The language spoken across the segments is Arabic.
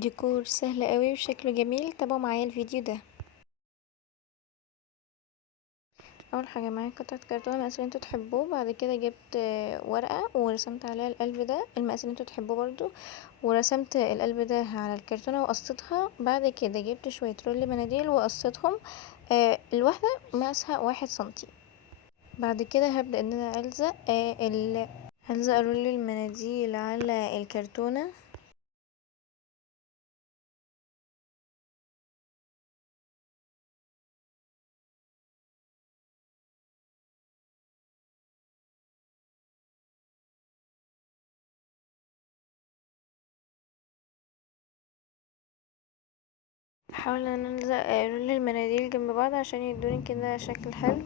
ديكور سهل قوي وشكله جميل. تابعوا معايا الفيديو ده. اول حاجه معايا قطعه كرتون المقاس اللي انتوا تحبوه. بعد كده جبت ورقه ورسمت عليها القلب ده المقاس اللي انتوا تحبوه برضو، ورسمت القلب ده على الكرتونه وقصيتها. بعد كده جبت شويه رول مناديل وقصيتهم، الواحده مقاسها 1 سنتي. بعد كده هبدأ ان انا الزق هلزق رول المناديل على الكرتونه. هحاول ان انا الزق رول المناديل جنب بعض عشان يدوني كده شكل حلو.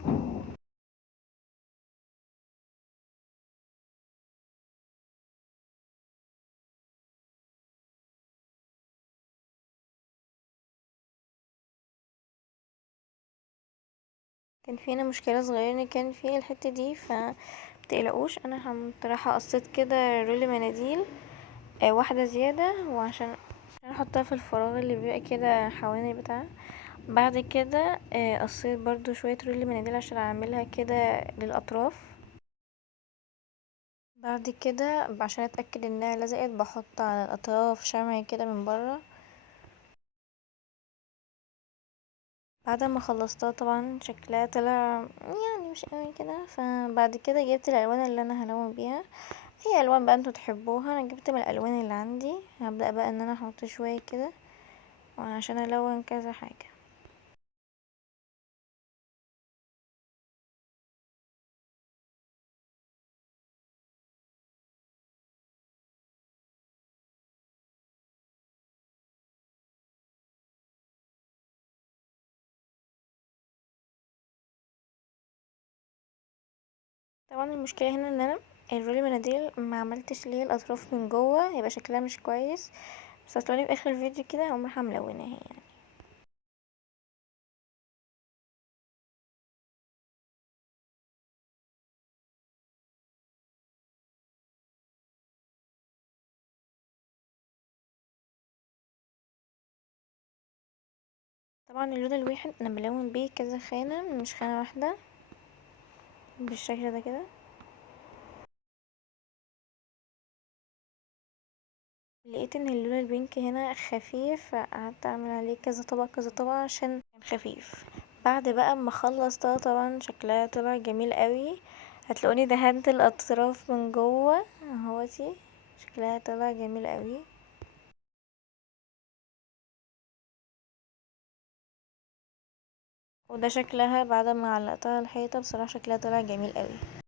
كان في هنا مشكلة صغيرة ان كان في الحتة دي، متقلقوش. انا رايحة قصيت كده رول مناديل واحدة زيادة، وعشان احطها في الفراغ اللي بيبقى كده حوالين البتاع. بعد كده قصيت برضو شوية رول مناديل عشان اعملها كده للاطراف. بعد كده عشان اتأكد انها لزقت بحط على الاطراف شمع كده من بره. بعد ما خلصتها طبعا شكلها طلع يعني مش قوي كده، فبعد كده جبت الالوان اللي انا هلون بيها. اي الوان بقى انتوا تحبوها. انا جبت من الالوان اللي عندي. هبدأ بقى ان انا احط شوية كده وعشان الون كذا حاجة. طبعا المشكلة هنا ان انا الرولي مناديل ما عملتش ليه الاطراف من جوه، هيبقى شكلها مش كويس. بس هتلاقوني في اخر الفيديو كده هقوم رايحة ملوناها يعني. طبعا اللون الواحد انا بلون بيه كذا خانة مش خانة واحدة بالشكل ده كده. لقيت ان اللون البينك هنا خفيف، فقعدت اعمل عليه كذا طبقة كذا طبقة عشان كان خفيف. بعد بقى ما خلصتها طبعا شكلها طلع جميل قوي. هتلاقوني دهنت الاطراف من جوه اهوتي. شكلها طلع جميل قوي. وده شكلها بعد ما علقتها على الحيطة. بصراحة شكلها طلع جميل قوي.